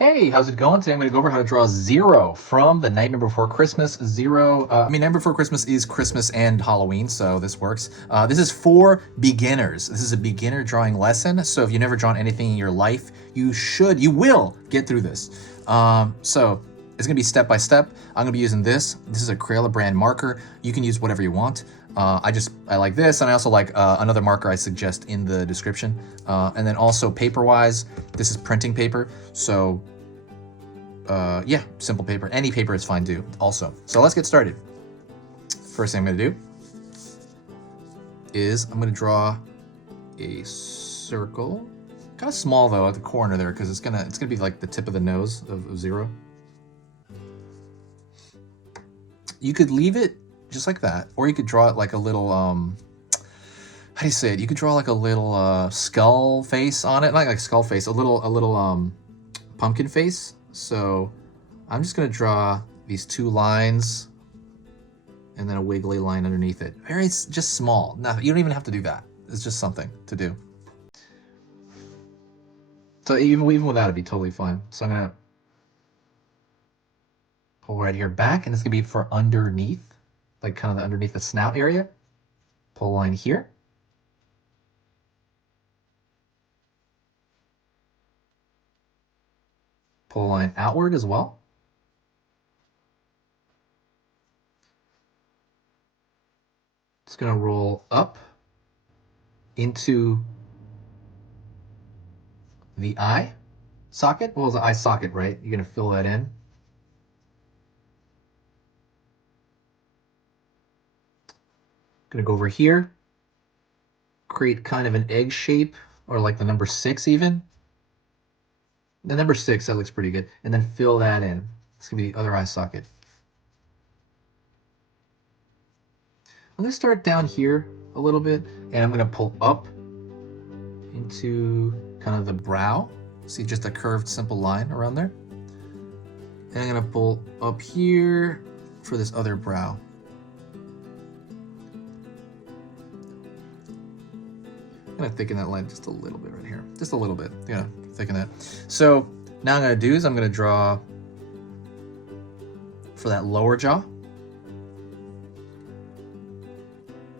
Hey, how's it going? Today I'm going to go over how to draw Zero from The Nightmare Before Christmas. Nightmare Before Christmas is Christmas and Halloween, so this works. This is for beginners. This is a beginner drawing lesson, so if you've never drawn anything in your life, you will get through this. So it's going to be step by step. I'm going to be using this. This is a Crayola brand marker. You can use whatever you want. I like this, and I also like another marker I suggest in the description. And then also paper-wise, this is printing paper, so yeah, simple paper. Any paper is fine too, also. So let's get started. First thing I'm gonna do is I'm gonna draw a circle, kind of small though at the corner there, because it's gonna be like the tip of the nose of Zero. You could leave it just like that, or you could draw it like a little how do you say it? You could draw like a little skull face on it, not like skull face, a little pumpkin face. So I'm just gonna draw these two lines and then a wiggly line underneath it. Just small. No, you don't even have to do that. It's just something to do. So even without it'd be totally fine. So I'm gonna pull right here back, and it's gonna be for underneath, like kind of underneath the snout area. Pull a line here. Pull a line outward as well. It's going to roll up into the eye socket. Well, it's the eye socket, right? You're going to fill that in. Going to go over here, create kind of an egg shape, or like the number 6 even. The number 6, that looks pretty good. And then fill that in. It's going to be the other eye socket. I'm going to start down here a little bit, and I'm going to pull up into kind of the brow. See, just a curved, simple line around there. And I'm going to pull up here for this other brow. I'm going to thicken that line just a little bit right here. Just a little bit. Yeah, thicken that. So now I'm going to do is I'm going to draw for that lower jaw.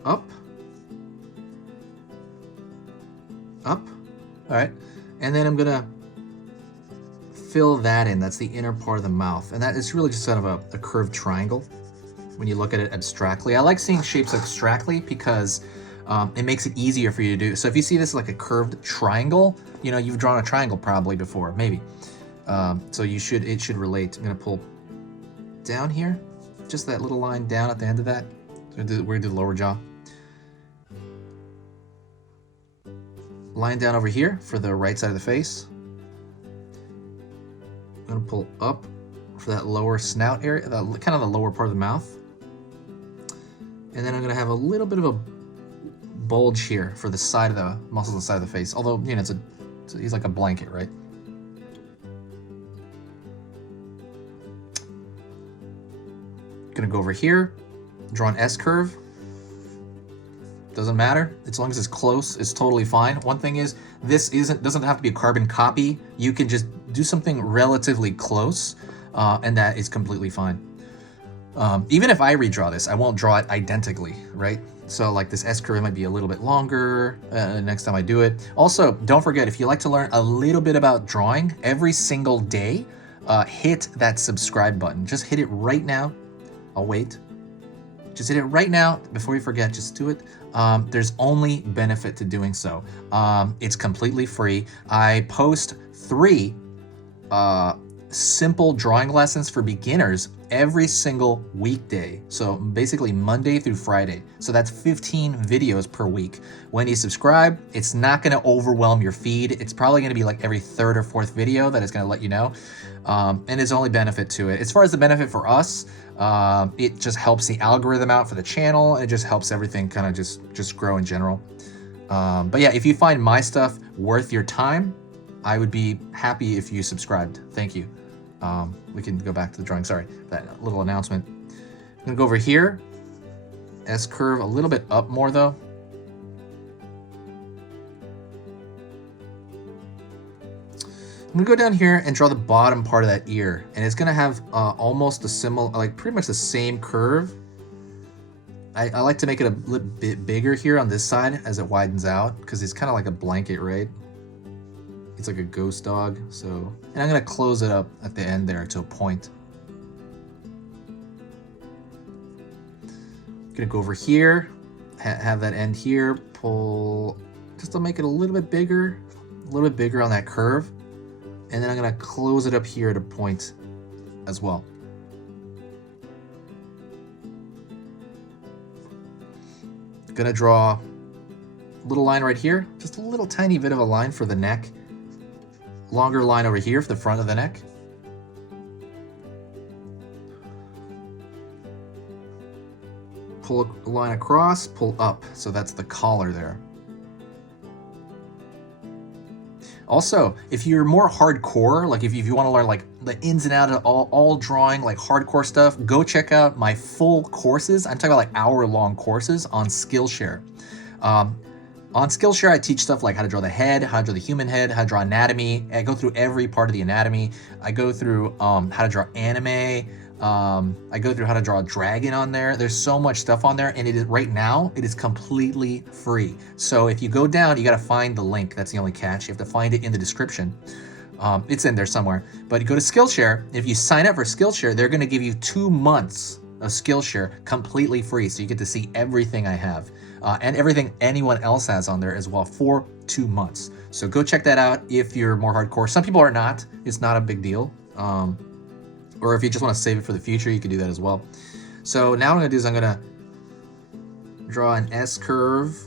Up. Up. All right. And then I'm going to fill that in. That's the inner part of the mouth. And that is really just kind of a curved triangle when you look at it abstractly. I like seeing shapes abstractly because it makes it easier for you to do. So if you see this like a curved triangle, you know, you've drawn a triangle probably before, maybe. So it should relate. I'm going to pull down here, just that little line down at the end of that. We're going to do the lower jaw. Line down over here for the right side of the face. I'm going to pull up for that lower snout area, kind of the lower part of the mouth. And then I'm going to have a little bit of a bulge here for the side of the muscles on the side of the face. Although, you know, he's like a blanket, right? Going to go over here, draw an S curve. Doesn't matter, as long as it's close, it's totally fine. One thing is, this doesn't have to be a carbon copy. You can just do something relatively close, and that is completely fine. Even if I redraw this, I won't draw it identically, right? So like this S curve might be a little bit longer next time I do it. Also, don't forget, if you like to learn a little bit about drawing every single day, hit that subscribe button. Just hit it right now. I'll wait. Just hit it right now before you forget. Just do it. There's only benefit to doing so. It's completely free. I post 3 simple drawing lessons for beginners every single weekday. So basically Monday through Friday. So that's 15 videos per week. When you subscribe, it's not going to overwhelm your feed. It's probably going to be like every 3rd or 4th video that is going to let you know. And there's only benefit to it. As far as the benefit for us, it just helps the algorithm out for the channel. It just helps everything kind of just grow in general. But yeah, if you find my stuff worth your time, I would be happy if you subscribed. Thank you. We can go back to the drawing. Sorry, that little announcement. I'm gonna go over here. S curve a little bit up more though. I'm gonna go down here and draw the bottom part of that ear, and it's gonna have almost a similar, like pretty much the same curve. I like to make it a little bit bigger here on this side as it widens out, because it's kind of like a blanket, right? It's like a ghost dog, so. And I'm gonna close it up at the end there to a point. Gonna go over here, have that end here, pull, just to make it a little bit bigger on that curve. And then I'm gonna close it up here at a point as well. Gonna draw a little line right here, just a little tiny bit of a line for the neck. Longer line over here for the front of the neck. Pull a line across, pull up, so that's the collar there. Also, if you're more hardcore, like if you want to learn like the ins and outs of all drawing, like hardcore stuff, go check out my full courses. I'm talking about like hour-long courses on Skillshare. On Skillshare, I teach stuff like how to draw the head, how to draw the human head, how to draw anatomy. I go through every part of the anatomy. I go through how to draw anime. I go through how to draw a dragon on there. There's so much stuff on there, and it is right now, it is completely free. So if you go down, you got to find the link. That's the only catch. You have to find it in the description. It's in there somewhere. But you go to Skillshare. If you sign up for Skillshare, they're going to give you 2 months of Skillshare completely free. So you get to see everything I have and everything anyone else has on there as well for 2 months. So go check that out if you're more hardcore. Some people are not. It's not a big deal. Or if you just want to save it for the future, you can do that as well. So now what I'm gonna do is I'm gonna draw an S curve,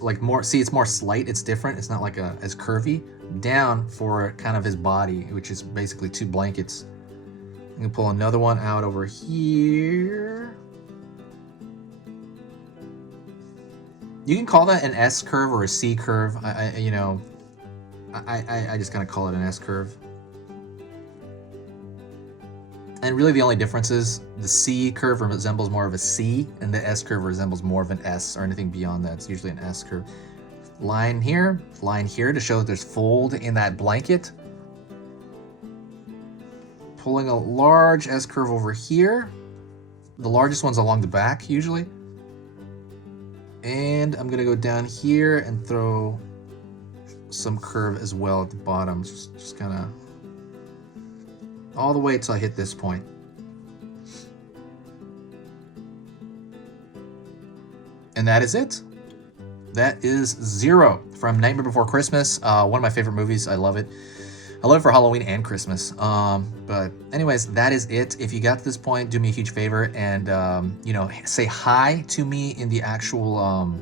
like more, see it's more slight, it's different, it's not like as curvy, down for kind of his body, which is basically 2 blankets. I'm gonna pull another one out over here. You can call that an S curve or a C curve. I just kind of call it an S curve. And really the only difference is the C curve resembles more of a C and the S curve resembles more of an S, or anything beyond that. It's usually an S curve. Line here to show that there's fold in that blanket. Pulling a large S curve over here. The largest one's along the back usually. And I'm gonna go down here and throw some curve as well at the bottom. Just kind of all the way until I hit this point. And that is it. That is Zero from Nightmare Before Christmas. One of my favorite movies. I love it. I love it for Halloween and Christmas. But anyways, that is it. If you got to this point, do me a huge favor and say hi to me in the actual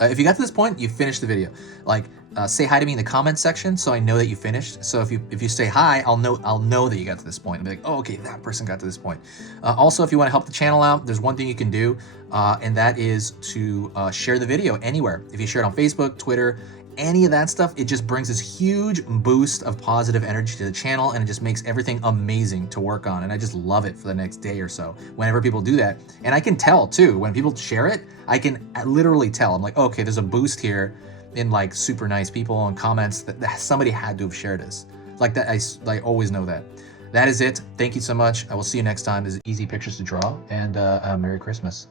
if you got to this point, you finished the video. Like say hi to me in the comments section so I know that you finished. So if you say hi, I'll know that you got to this point. I'll be like, oh, okay, that person got to this point. Also, if you want to help the channel out, there's one thing you can do, and that is to share the video anywhere. If you share it on Facebook, Twitter, any of that stuff, it just brings this huge boost of positive energy to the channel, and it just makes everything amazing to work on. And I just love it for the next day or so whenever people do that. And I can tell too, when people share it, I can literally tell. I'm like, okay, there's a boost here in like super nice people and comments that somebody had to have shared this. Like that, I always know that. That is it. Thank you so much. I will see you next time. This is easy pictures to draw, and Merry Christmas.